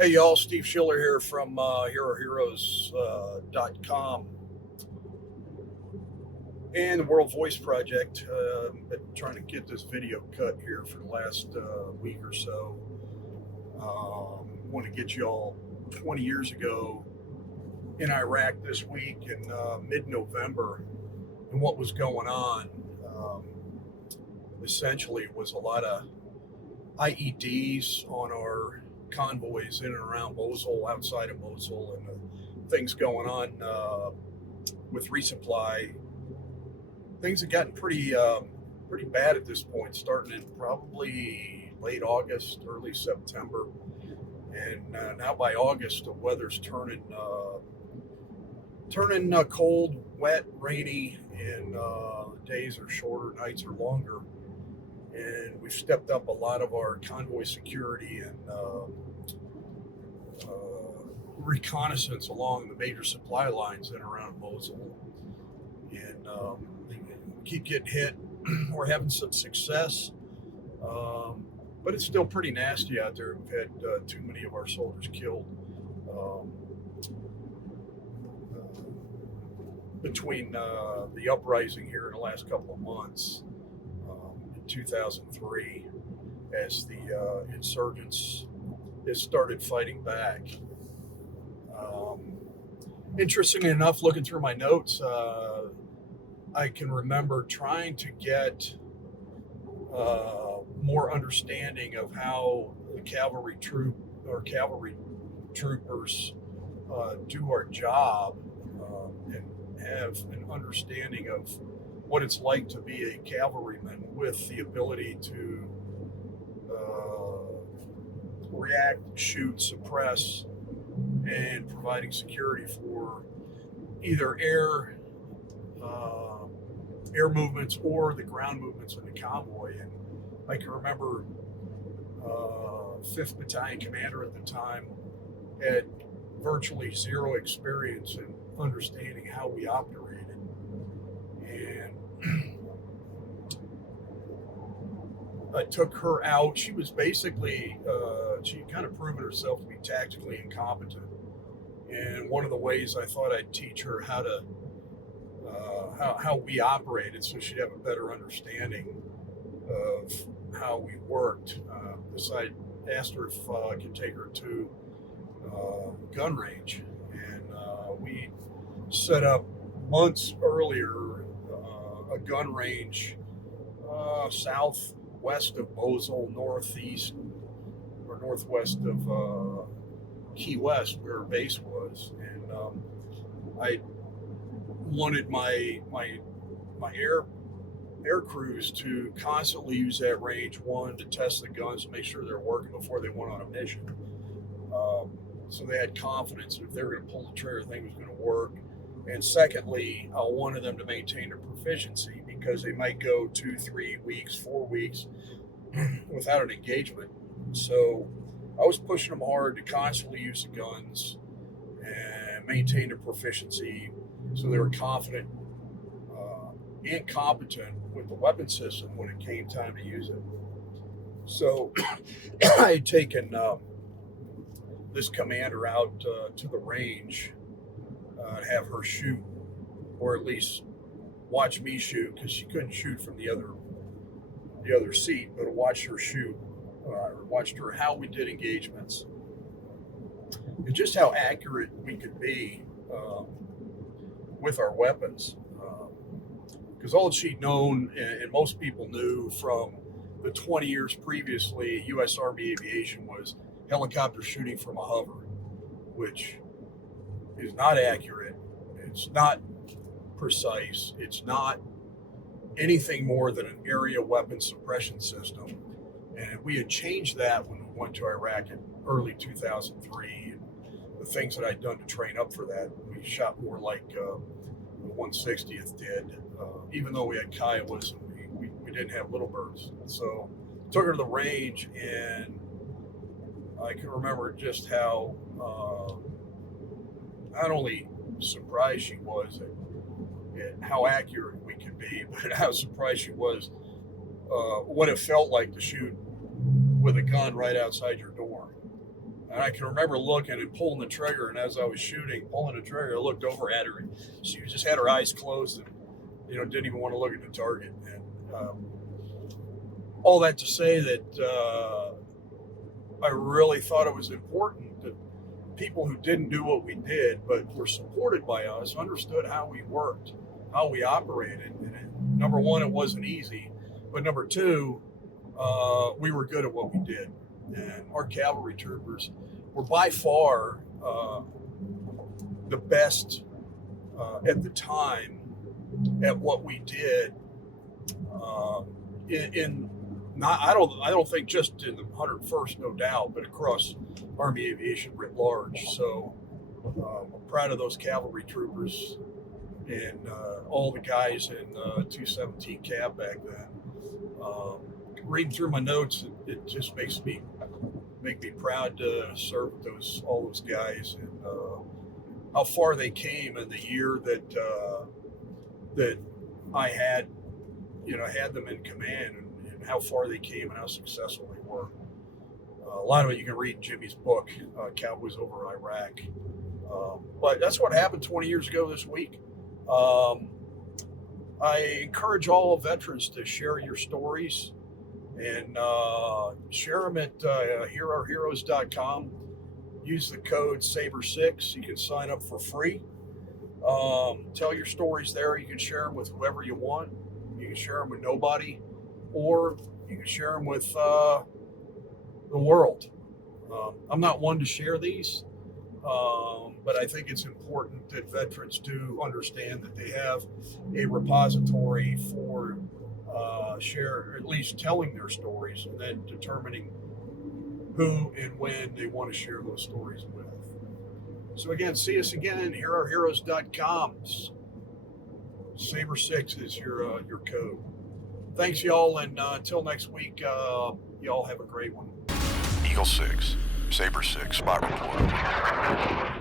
Hey y'all, Steve Schiller here from HeroHeroes.com and the World Voice Project. Been trying to get this video cut here for the last week or so. Want to get y'all 20 years ago in Iraq this week in mid-November and what was going on. Essentially, it was a lot of IEDs on our convoys in and around Mosul, outside of Mosul, and things going on with resupply. Things have gotten pretty bad at this point, starting in probably late August, early September, and now by August the weather's turning cold, wet, rainy, and days are shorter, nights are longer. And we've stepped up a lot of our convoy security and reconnaissance along the major supply lines in and around Mosul. And we keep getting hit. We're having some success, but it's still pretty nasty out there. We've had too many of our soldiers killed between the uprising here in the last couple of months. 2003, as the insurgents has started fighting back. Interestingly enough, looking through my notes, I can remember trying to get more understanding of how the cavalry troopers do our job, and have an understanding of what it's like to be a cavalryman with the ability to react, shoot, suppress, and providing security for either air movements or the ground movements in the convoy. And I can remember 5th Battalion Commander at the time had virtually zero experience in understanding how we operated. And I took her out. She was basically, she kind of proven herself to be tactically incompetent. And one of the ways I thought I'd teach her how to, how we operated, so she'd have a better understanding of how we worked. So I asked her if I could take her to gun range, and we set up months earlier a gun range southwest of Mosul, northeast or northwest of Key West, where our base was. And I wanted my air crews to constantly use that range, one, to test the guns, to make sure they're working before they went on a mission. So they had confidence that if they were going to pull the trigger, thing was going to work. And secondly, I wanted them to maintain their proficiency, because they might go 2, 3 weeks, 4 weeks without an engagement. So I was pushing them hard to constantly use the guns and maintain their proficiency, so they were confident and competent with the weapon system when it came time to use it. So I had taken this commander out to the range, have her shoot, or at least watch me shoot, because she couldn't shoot from the other seat, but I watched her shoot. Watched her how we did engagements, and just how accurate we could be with our weapons. Because all that she'd known, and most people knew from the 20 years previously, U.S. Army aviation, was helicopter shooting from a hover, which is not accurate. It's not precise. It's not anything more than an area weapon suppression system. And we had changed that when we went to Iraq in early 2003. And the things that I'd done to train up for that, we shot more like the 160th did, even though we had Kiowas and we didn't have Little Birds. So took her to the range, and I can remember just how not only surprised she was at how accurate we could be, but how surprised she was what it felt like to shoot with a gun right outside your door. And I can remember looking and pulling the trigger, and as I was pulling the trigger, I looked over at her, and she just had her eyes closed and, didn't even want to look at the target. And all that to say that I really thought it was important that people who didn't do what we did, but were supported by us, understood how we worked, how we operated. And number one, it wasn't easy, but number two, we were good at what we did. And our cavalry troopers were by far the best at the time at what we did. I don't think just in the 101st, no doubt, but across Army aviation writ large. So I'm proud of those cavalry troopers and all the guys in 217 Cav back then. Reading through my notes, it just makes me proud to serve with all those guys, and how far they came in the year that I had them in command, and how far they came and how successful they were. A lot of it you can read in Jimmy's book, Cowboys Over Iraq. But that's what happened 20 years ago this week. I encourage all veterans to share your stories and share them at hereourheroes.com. Use the code Sabre06. You can sign up for free. Tell your stories there. You can share them with whoever you want. You can share them with nobody, or you can share them with the world. I'm not one to share these, but I think it's important that veterans do understand that they have a repository for share, at least telling their stories, and then determining who and when they want to share those stories with. So again, see us again, hereourheroes.com. Sabre06 is your code. Thanks, y'all, and until next week, y'all have a great one. Eagle 6, Sabre 6, spot report.